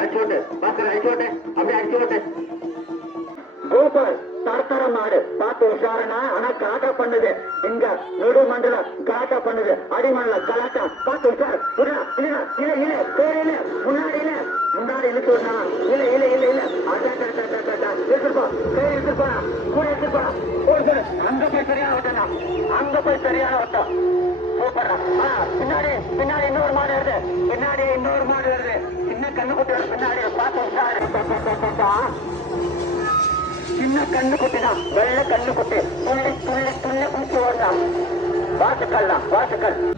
அடிச்சு விட்டு பாஸ்கர் அடிச்சு விட்டு அப்படியே அடிச்சு விட்டு கோபால் தரத்தர மாடு பார்த்து உஷாரனா ஆனா கலாட்டா பண்ணுது இங்க நடு மண்டல கலாட்டா பண்ணுது அடிமண்டல கலாட்டா பார்த்து உஷார் இல்ல இல்ல பேர் இல்ல முன்னாடி இழுத்து விடா இல்ல இல்ல இல்ல இல்ல எடுத்துப்பா கை எடுத்துப்பா கூட எடுத்துப்பா அங்க போய் சரியான ஓட்டம் அங்க போய் சரியான ஓட்டம் சூப்பர் பின்னாடி பின்னாடி இன்னொரு மாடு வருது பின்னாடி இன்னொரு மாடு வருது சின்ன கண்ணு குட்டி பின்னாடி பார்த்து உஷார் சின்ன கண்ணு குட்டிதான் வெள்ள கண்ணு குட்டி துள்ளி துள்ளி துள்ளி குச்சி ஓடலாம் வாசுக்கள் தான் வாசுக்கள்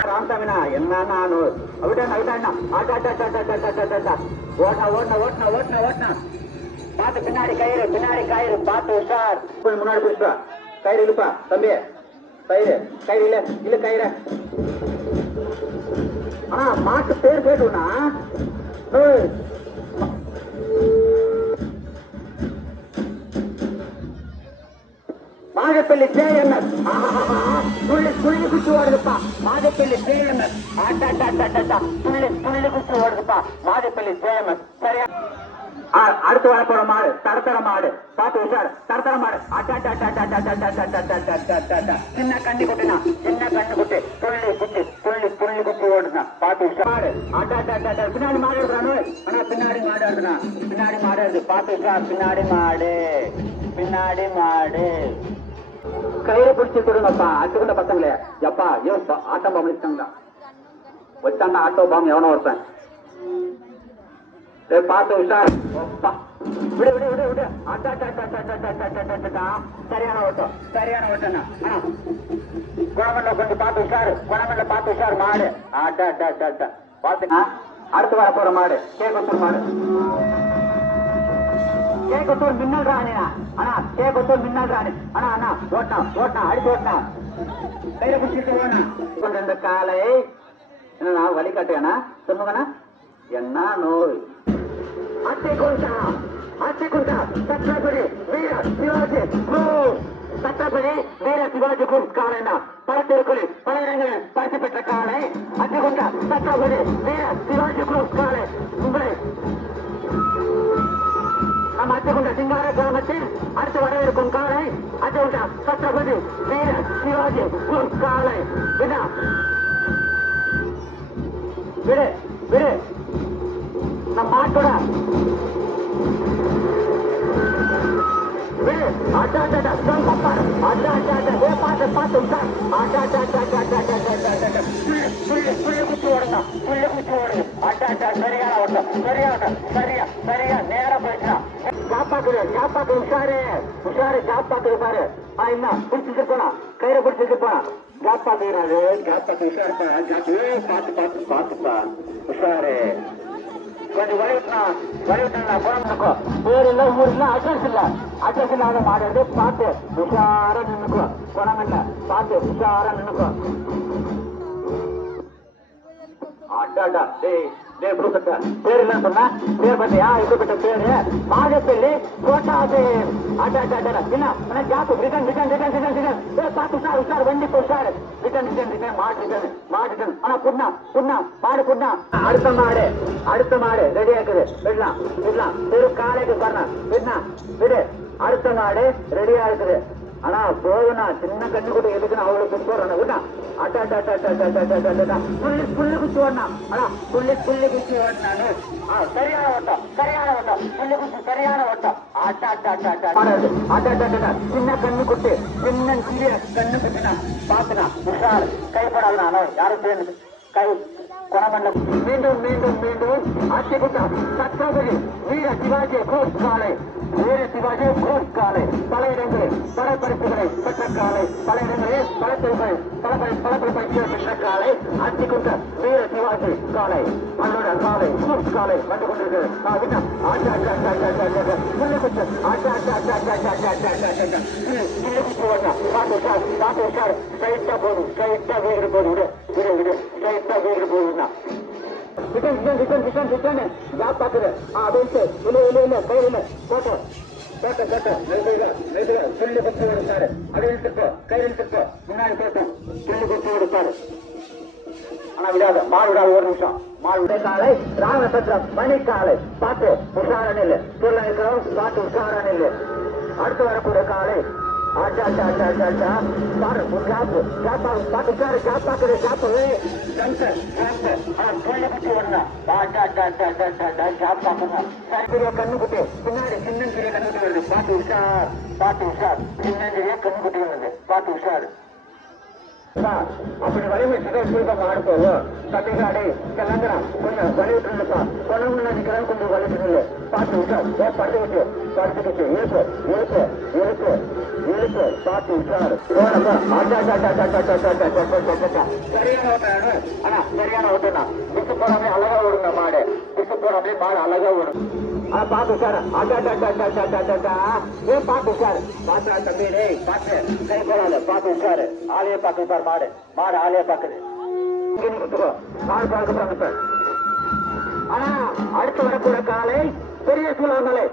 ராமசாமினா என்ன நான் விட்டா ஓட்டினா பார்த்து பின்னாடி கயிறு பார்த்து உஷார் முன்னாடி போயிட்டு கயிறு இழுப்பா தம்பி கயிறு இல்ல கயிறு மாட்டு பேர் கேட்டுனா மாதப்பள்ளி ஜேஎம்எஸ் துள்ளி துள்ளி குச்சி ஓடுதுப்பா மாதப்பள்ளி ஜேஎம்எஸ் துள்ளி குச்சி ஓடுதுப்பா மாதப்பள்ளி ஜேஎம்எஸ் சரியா அடுத்து வர போற மாடு தரத்தர மாடு பார்த்து உஷார் தரத்தர மாடு சின்ன கண்ணி குட்டினா சின்ன கண்ணு குட்டி துள்ளி குட்டி ஓடுனா பார்த்து உஷார் பின்னாடி மாடு எடுறானு ஆனா பின்னாடி மாடு எடுறா பின்னாடி மாடு எடுது பார்த்து உஷார் பின்னாடி மாடு கயிறு பிடிச்சி கொடுங்கப்பா அச்சுக்கிட்ட பசங்களே எப்பா ஐயோ ஆட்டம் பாம்பு வச்சாண்டா ஆட்டோ பாம்பு எவனோ ஒருத்தன் பார்த்து உஷார் விடு சரியான ஓட்டம் குணமல்ல கொஞ்சம் பார்த்து உஷார் மாடு பார்த்து அடுத்து வர போற மாடு கேக்குத்தூர் மின்னல் ராணினா கேக்குத்தூர் மின்னல் ராணி ஓட்டினா அடிச்சு ஓட்டினா கையில பிடிச்சிட்டு ஓடனா இந்த காலை என்ன வழிகாட்டுனா சொல்லுங்கண்ணா என்ன நோய் அத்தை கொண்டா சட்டப்படி வீர சிவாஜி குரூப் காலைனா படத்திற்குள் பல இடங்களில் பரிசு பெற்ற காலை அத்தை கொண்டா சட்டப்படி வீர சிவாஜி குரூப் காலை உங்களை நம்ம அத்தை கொண்ட சிங்கார கிராமத்தில் அடுத்து வரவிருக்கும் காலை அத்தை கொண்டா சட்டப்படி வீர சிவாஜி குரூப் காலை விடு நம் மாட்டோட சரியா நேரா போயிட்டா ஜாப்பாக்கு உஷாரு ஜாப்பாக்கு பாரு என்ன பிடிச்சிட்டு போனா கயிறை பிடிச்சிட்டு போனா ஜாப்பாக்கு பார்த்துப்பா உஷாரு கொஞ்சம் வலிவிட்டா குணம் இருக்கும் பேர் இல்ல ஊர் இல்ல அட்ரஸ் இல்லாத மாடு பார்த்து உஷாரா நின்னுக்கும் குணம் இல்ல பார்த்து உஷாரா நின்னுக்கும் பேர் இல்லன்னு சொன்னா பேர் பார்த்தியா எப்படிப்பட்ட பேரு மாதப்பள்ளி கோட்டாது ஜாப்பு உஷார் வண்டி உஷாரு மாடு ஆனா புண்ணா அடுத்த மாடு ரெடி ஆக்குது விடலாம் தெரு காலைக்கு வரணும் விடு அடுத்த மாடு ரெடியா இருக்குது ஆனா போகுனா சின்ன கண்ணு கூட எதுக்குன்னு அவளுக்கு போறான விடா புள்ளி குச்சி ஓடணும் ஆனா புள்ளி குச்சி ஓடினானு சரியான ஓட்டம் புள்ளி குச்சி சரியான ஓட்டம் சின்ன கண்ணு குட்டி சின்ன கண்ணு குட்டினா பாத்துனா உஷார் கைப்படாதுனா யாரும் சேர்ந்து கை குணமல்ல மீண்டும் ஆட்சிக்குட்டா சட்டபடி வீர சிவாஜி கோட் காலை பல இடங்களில் பல பரிசுகளை பெற்ற காலை பல இடங்களில் பல பெற்ற காலை ஆட்சிக்குட்ட வீர சிவாஜி காலை அதோட காலை கோட் காலை வந்து கொண்டிருக்கிறது போதும் ஜாப் பாக்குது இல்ல கயிறு இல்ல போட்டோ போட்ட மெதுவா சொல்லி குத்து கொடுத்தாரு. அது இழுத்துப்போ கை இழுத்துப்போ முன்னாடி போட்டோம் சொல்லி குத்து கொடுத்தாரு. ஆனா விடாத மாடு விடாது. ஒரு நிமிஷம் மாடு காலை ராமச்சந்திரம் மணிக்காலை பார்த்து உஷாரன் இல்லை சொல்ல இருக்கிறோம். பார்த்து உஷாரன் இல்லை. அடுத்து வரக்கூடிய காலை கண்ணுக்குட்டி பின்னாடி சின்னஞ்சிறிய கண்ணுக்குட்டி வருது. பார்த்து உஷார் சின்னஞ்சிறிய கண்ணுக்குட்டி வருது. பார்த்து உஷார். அப்படி வலிமை சுதம் ஆடுப்போம். தட்டிகாடி கிளங்குறான் கொஞ்சம் வலிவிட்டு இருப்பா. கொண்டு நினைக்கிறான் கொஞ்சம் வலிட்டு இல்லை. பார்த்து உஷார். படுத்துக்கிட்டு இழுப்பு பார்த்து உஷார். சரியான ஓட்டாரு. ஆனா சரியான ஓட்டனா விட்டு போறாமே அழகா ஓடுங்க மாடு. விட்டு போறாமே மாடு அழகா ஓடும். பார்த்து சார் ஏன் பார்த்து சார் பார்த்தா தம்பி பார்த்து கை போடாது. பார்த்து சார் ஆலையை பார்க்குது சார். மாடு ஆலையை பார்க்குது. மாடு பார்க்க சார். ஆனா அடுத்து வரக்கூடிய காலை பெரிய சூழமலை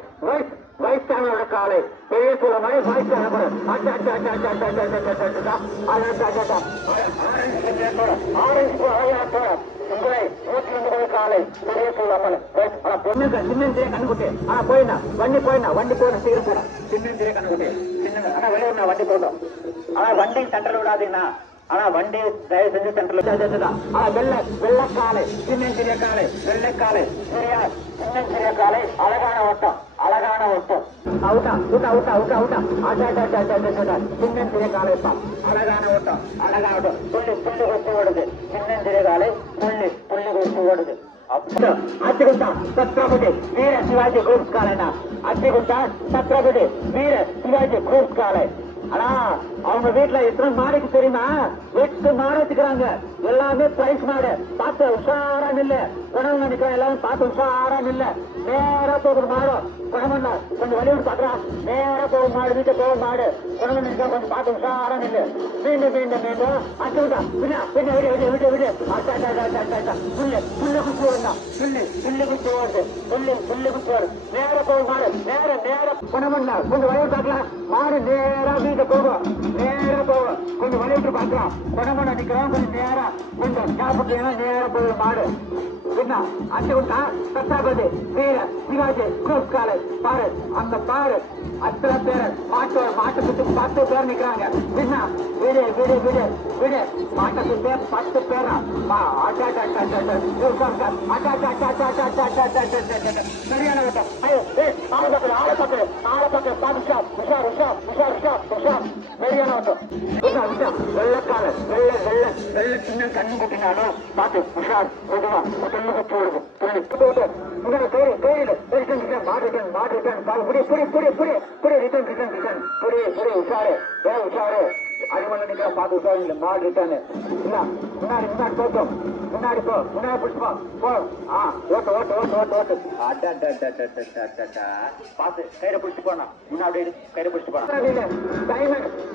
வயசானோட காலை பெரிய சூழமலை வயசான உங்களை 150 காலை பெரிய சூழமலை சின்னஞ்சிரிய கண்ணுக்குட்டி. ஆனா வண்டி போயினா சீக்கிரம் போனா சின்னஞ்சிரிய கண்ணுக்குட்டி சின்ன. ஆனா வெளியூர் வண்டி போட்டோம். ஆனா வண்டி சென்டர்ல விடாதீங்கன்னா. ஆனா வண்டி தயவு செஞ்சு சென்டர்ல. ஆனா வெள்ளக்காலை சின்னஞ்சிரிய காலை வெள்ளைக்காலை சரியா சின்னஞ்சிரிய காலை அழகான ஓட்டம். அவுட்டா சின்னஞ்சிரிய காலை அழகான ஓட்டம் புள்ளி கொத்து ஓடுது. சின்னஞ்சிரிய காலை புள்ளி கொத்து ஓடுது. அச்சுகுண்டா சத்ரபதி வீர சிவாஜி குரூப்ஸ் காலைனா அச்சுகுண்டா சத்ரபதி வீர சிவாஜி குரூப்ஸ் காலை. ஆனா அவங்க வீட்டுல எத்தனை மாடுக்கு தெரியுமா? 8 மாடு வச்சுக்கிறாங்க. எல்லாமே பிரைஸ் மாடு. பார்த்து உஷாரா நில்லு. குணம் நினைக்கிற எல்லாரும் பார்த்து உஷாரா நில்லு. நேரா போகிற மாடு குணமண்ணா கொஞ்சம் வலிவிட்டு பாக்குறான். நேரா போகும் மாடு வீட்டை போகும் மாடு குணம் நினைக்கிற கொஞ்சம் பார்த்து உஷாரா நில்லு. மீண்டும் அச்சுட்டா பின்ன விடு புல்லு குச்சி ஓடுதான். புல்லு குச்சி ஓடுது. நேர போகும் மாடு நேர குணமண்ணா கொஞ்சம் வலிவிட்டு பாக்கலாம். மாடு நேரா வீட்டை போகும். கொஞ்சம் வலிவிட்டு பாக்கலாம். குணமண்ணா நிக்கிறான். கொஞ்சம் நேரா கொஞ்சம் சாப்பிட்டீங்கன்னா நேரம் போகுது மாடு. என்ன அச்சுட்டா சத்ரபதி வீர சிவாஜி குரூப் காலை பாரு. அந்த பாரு அத்தனை பேர் மாட்டு சுத்து 10 பேர் நிக்கிறாங்க. என்ன விடு மாட்டை சுத்து 10 பேரா. சரியான ஓட்டம். ஆளை பக்கம் சரியான ஓட்டம். வெள்ளக்கால வெள்ள சின்ன கண்ணு குட்டினாலும் பார்த்து உஷார் பொதுவா உஷாரு அடிமல்ல நிக்கிற பார்த்து உஷாரு இல்ல மாடு ரிட்டர்னு இல்ல முன்னாடி போட்டோம். முன்னாடி பிடிச்சுப்பா போ. ஓட்டு பார்த்து கையில பிடிச்சு போனா முன்னாடி கையில பிடிச்சு போனா.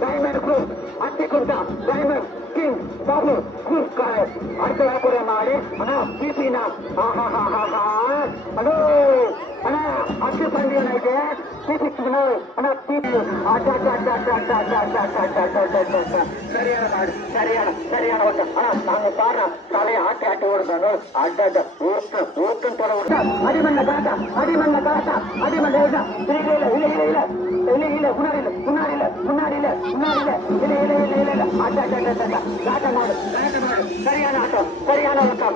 டைமண்ட் குரூப் அத்திக்குண்டா diamond king Babu group garu அடுத்து வரக்கூடிய மாடு. ஆனா பிபினா ஹலோ ஆனா அச்சு பண்டிகை நைட்டு ஆனா பிபி சரியான ஓட்டம். ஆனா நாங்க பாடுற தலையை ஆட்டி ஓடுறாங்க. ஊக்கம் தொட அடிமண்ண காட்டா சரியான ஓட்டம்.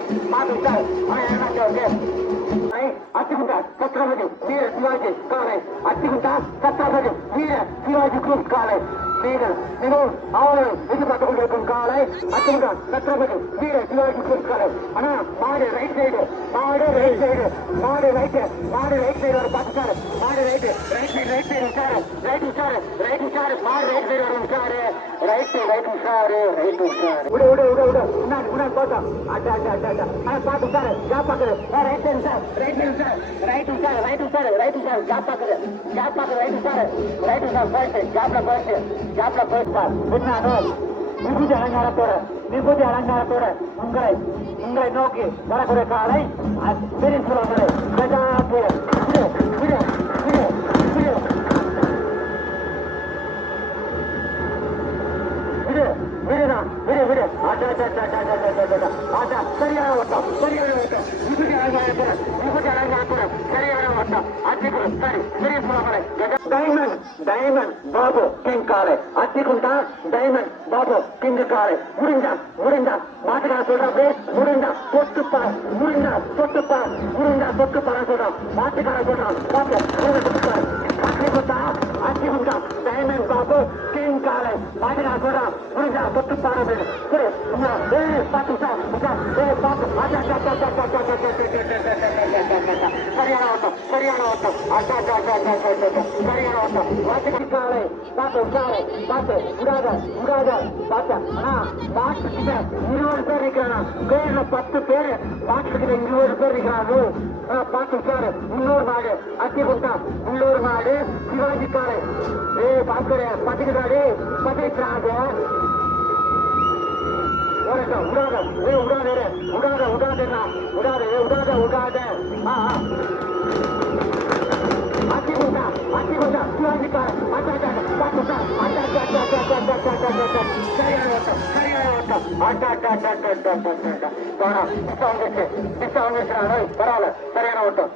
அச்சுகுண்டா சத்ரபதி வீர சிவாஜி காலை. அச்சுகுண்டா சத்ரபதி வீர சிவாஜி குரூப் காலை. நீங்கள் மிகவும் அவர்கள் எதிர்பார்த்துக் கொண்டிருக்கும் காலை அச்சுகுண்டா சத்ரபதி வீர சிவாஜி குரூப் காலை. ஆனா மாடு ரைட் சைடு ஒரு பார்த்துட்டாரு. மாடு ரைட் சைடு உஷாரு. மாடு ரைட் சைடு வரும் உஷாரு. ரைட் உஷாரு. விடு முன்னாடி போட்டோம். பார்த்து உஷாரு ஜாப் பாக்குது. ரைட் உஷாரு ஜாப் பாக்குது. ஜாப்ல போயிட்டு பின்னாலும் விபூதி அலங்காரத்தோட உங்களை நோக்கி வரக்கூடிய காலை பெரிய சொல்லுவாங்களே விடு விடு ஆட்டா ஆட்டா சரியான ஓட்டம் சரியான ஓட்டம் இப்படி அழகாக சரியான ஓட்டம் அத்திக்குள் சரி பெரிய புறமலை டைமண்ட் பாபு கிங் காலை அத்திக்குண்டா டைமண்ட் பாபு கிங் காலை முடிஞ்சா மாட்டுக்கார சொல்றாரு முடிஞ்சா தொட்டுப்பா முடிஞ்சா தொட்டுப்பா சொல்றான் மாட்டுக்கார சொல்றான் பாத்து அத்திக்குண்டா டைமண்ட் பாபு கிங் காலை மாட்டுக்கார சொல்றான் முடிஞ்சா தொட்டுப்பாரு சரியான ஓட்டம் சரியான ஓட்டம் சரியான ஓட்டம் காலை பார்த்து விடாத பார்த்த ஆனா மாட்டுக்கிட்ட 20 பேர் இருக்கிறாங்க பேர்ல 10 பேரு மாட்டுக்கிட்ட 20 பேர் இருக்கிறாங்க பார்த்து சார் உள்ளூர் மாடு அத்திகுண்டா உள்ளூர் மாடு சிவாஜி காலை பார்க்கிறேன் பத்துக்கிறாரு பத்திக்கிறாங்க விடாத அத்திகுண்டா சிவாஜி காலை பரவாயில்ல சரியான ஓட்டம்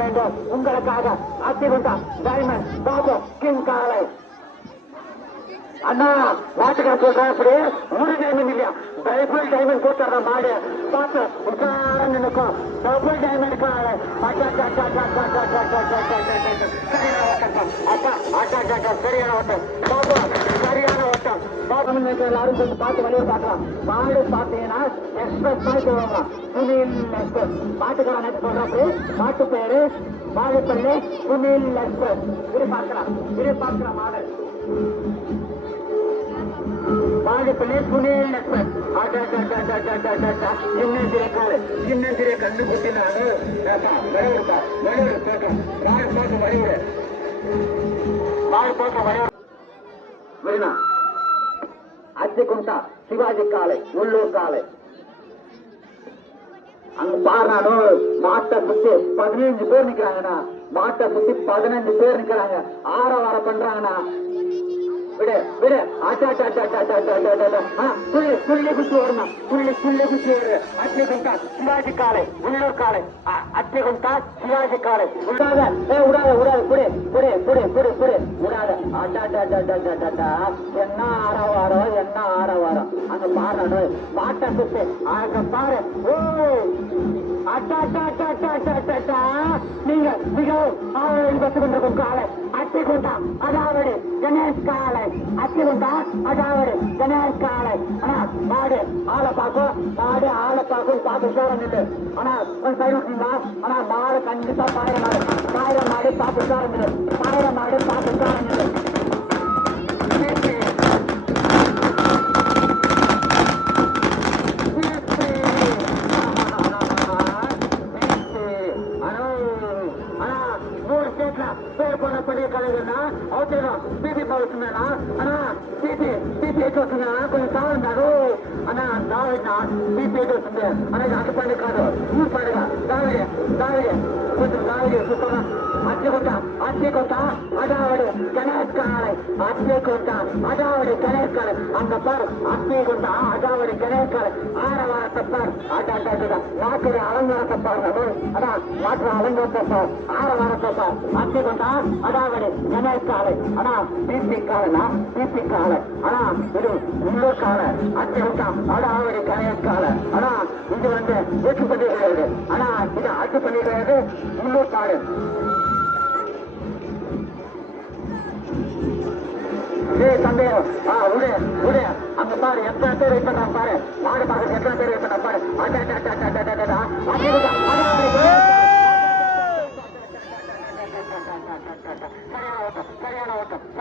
மீண்டும் உங்களுக்காக அத்திகுண்டா டைமண்ட் பாபு கிங் காலை அண்ணா மாட்டுக்கார சொல்றேன் அப்படி 3 டைமண்ட் இல்லையா டபுள் டைமண்ட் போட்டுற மாடு பார்த்து உச்சாரம் நினைக்கும் டபுள் டைமண்ட் காலை சரியான ஓட்டம் பாபா சரியான ஓட்டம் பாபா எல்லாரும் கொஞ்சம் பார்த்து வழியை பார்க்கலாம் மாடு பார்த்தீங்கன்னா எக்ஸ்பிரஸ் மாதிரி சொல்லுவாங்க சுனில் எக்ஸ்பிரஸ் மாட்டுக்காரன் சொல்றாரு மாட்டு பேரு மாடுப்பள்ளி சுனில் எக்ஸ்பிரஸ் இது பார்க்கலாம் மாடு மாடுப்பள்ளி சுனில் எக்ஸ்பிரஸ் சின்னஞ்சிறிய கண்டு குட்டினாலும் அத்திகுண்டா சிவாஜி காலை உள்ளூர் காலை அங்க பாருனாலும் மாட்டை சுத்தி 15 பேர் நிக்கிறாங்கண்ணா மாட்டை சுத்தி 15 பேர் நிக்கிறாங்க ஆரவாரம் பண்றாங்கண்ணா விடு புள்ளி குச்சி வருமா புள்ளி குச்சி வருது அத்திகுண்டா சிவாஜி காலை உள்ளூர் காலை அத்திகுண்டா சிவாஜி காலை விடாத என்ன ஆரவாரம் அங்க பாரு மாட்டை சுத்தி அங்க பாரு நீங்க மிகவும் பத்து கொண்டிருக்கும் காலை அத்திகுண்டா அதாவது கணேஷ் காலை அத்திகுண்டா அதாவது கணேஷ் காலை ஆனா மாடு ஆளை பார்க்கும் பார்த்து உஷாரம் இல்லை ஆனா கொஞ்சம் சைடு விட்டீங்களா ஆனா மாடு கண்டிப்பா பாயிர மாடு பார்த்து உஷாரம் இல்லை பாயிர மாடு பார்த்து உஷாரம் இல்லை కొంచెం కావాలన్నారు అన్న వస్తుంది అనే అటు పండుగ కాదు ఈ పండుగ దావిడే కొంచెం దావిడే చూస్తారా அத்திகுண்டா அதாவது கணேஷ் காலை அதாவது கணேஷ் காலை அங்க பார் அத்திகுண்டா அதாவது கணேஷ் காலை ஆரவாரத்தை பார் நாட்டுடைய அலங்காரத்தை பார் அதான் நாட்டு அலங்காரத்தை பார் ஆரவாரத்தை பார் அத்திகுண்டா அதாவது கணேஷ் காலை ஆனா பிபி காலை ஆனா இது உள்ளூர் காலை அத்திகுண்டா அதாவது கணேஷ் காலை ஆனா இது வந்து வெற்றி பண்ணி கிடையாது ஆனா இது ஆட்சி பண்ணி கிடையாது உள்ளூர் காடு சந்தேகம் விடு அங்க பாரு எத்தனை பேர் வெயிட் பண்றாங்க பாரு மாடு பாக்குறது எத்தனை பேர் வெயிட் பண்றாங்க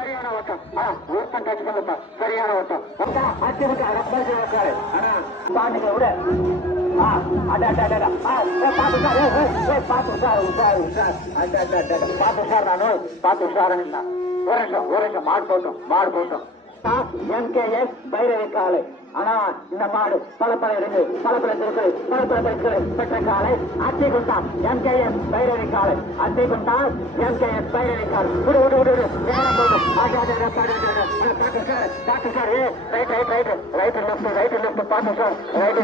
சரியான ஓட்டம் ஓட்டம் டச் பண்ணப்பா சரியான ஓட்டம் பாட்டுங்க விடு பார்த்து உஷாரா ஒரு நிமிஷம் மாடு போட்டோம் எம்கேஎஸ் பைரவி காலை ஆனா இந்த மாடு பல பெற்ற காலை அத்திகுண்டா எம்கேஎஸ் பைரவி காலை அத்திகுண்டா எம்கேஎஸ் பைரவி காலை விடு doctor sir right right right right left பார்த்து சார் ரைட்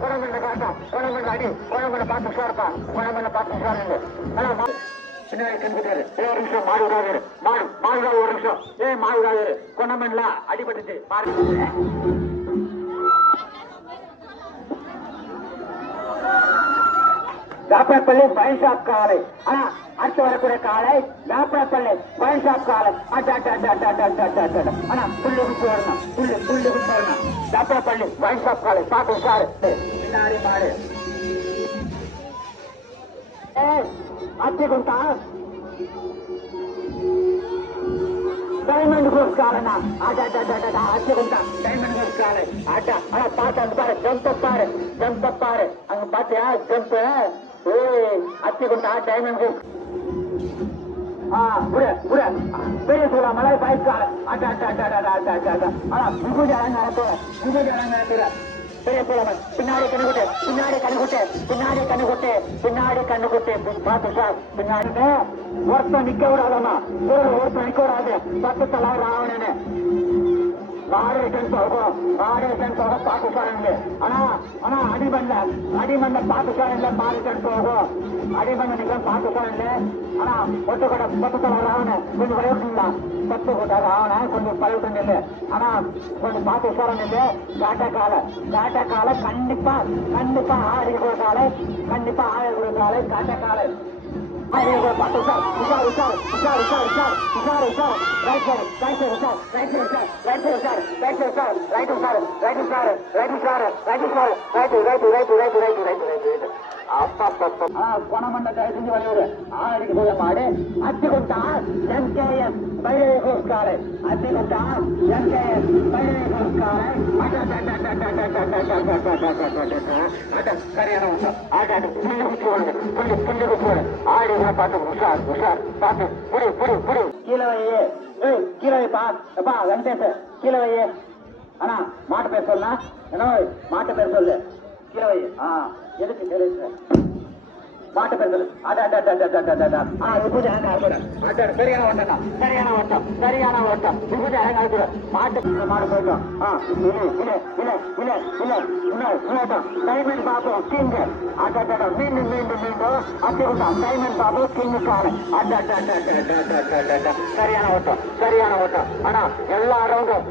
குணமல்ல காட்டா குணமல்ல அடி குணமல்ல பார்த்து சார்ப்பா குணமல்ல பார்த்து சார் பின்னாடி கண்டுட்டாரு ஒரு நிமிஷம் மாடு விடாது மாடு ஒரு நிமிஷம் மாடு விடாது குணமல்ல அடிபட்டுச்சு பாருங்க வேப்பப்பள்ளி பைன் ஷாப் காலை ஆனா அடுத்து வரக்கூடிய காலை வேப்பப்பள்ளி பைன் ஷாப் காலை ஆனா புல்லுக்கு வரணும் புல்லுக்கு வரணும் வேப்பப்பள்ளி பைன் ஷாப் காலை பாத்து சாரு பின்னாடி மாடு அத்திகுண்டா டைமண்ட் கோஸ் காலனா அத்திகுண்டா டைமண்ட் கோஸ் காலை ஆட்டா ஆனா பாத்து அந்த பாரு ஜம்ப பாரு அங்க பாத்தியா ஜம்ப் அத்திகுண்டா டைமண்ட் கோஸ் பெரிய சொல்ல மலை பாய்க்கால ஆனா விபூஜாரம் நடத்துற பெரிய சொல்லாம பின்னாடி கண்ணுக்குட்டு பார்த்து சார் பின்னாடி ஒருத்தன் நிக்க விடாதம்மா ஒருத்தன் நிக்க விடாது 10 தலை ராவணன்னு ஆடேஷன் போகும் பார்த்து சார் ஆனா அடிமண்ல பார்த்து சார் இல்ல மாறிட்டன் போகும் அடிமண்ண நிக்கம் பார்த்து சார் இல்ல ஆனா 10 தலை ராவண கொஞ்சம் விளையாட்டுங்களா 10 கொட்டை ராவண கொஞ்சம் பழகிட்டு இல்ல ஆனா கொஞ்சம் பார்த்து உஷாரம் இல்ல காட்ட கால கண்டிப்பா ஆடி கொடுத்தாலே காட்ட காலை பார்த்து கொணமண்ட செஞ்சு வழிவிடு ஆடிக்கு போய் மாடு அத்திகுண்டா எம்கேஎஸ் பைரவி கோஸ்காலை அத்திகுண்டா எம்கேஎஸ் பைரவி கோஸ்காலை சரியான ஆட்டாட்டு புள்ளுக்கு போடு ஆடி பார்த்து உஷார் பார்த்து புடி கீழே வையே கீழே வைப்பா வெங்கடேஷ் கீழே வையே ஆனா மாட்டு பேர் சொல்லா என்ன மாட்டு பேர் சொல்லு கீழே வை எதுக்கு தெரியுது மாட்டு பேர் சொல்லு விபூஜை சரியான ஓட்டம் விபூஜை மாடு போயிட்டோம் டைமண்ட் பாபு கிங் மீண்டும் அப்படிதான் டைமண்ட் பாபு கிங் காலை சரியான ஓட்டம் ஆனா எல்லா ரவுண்டும்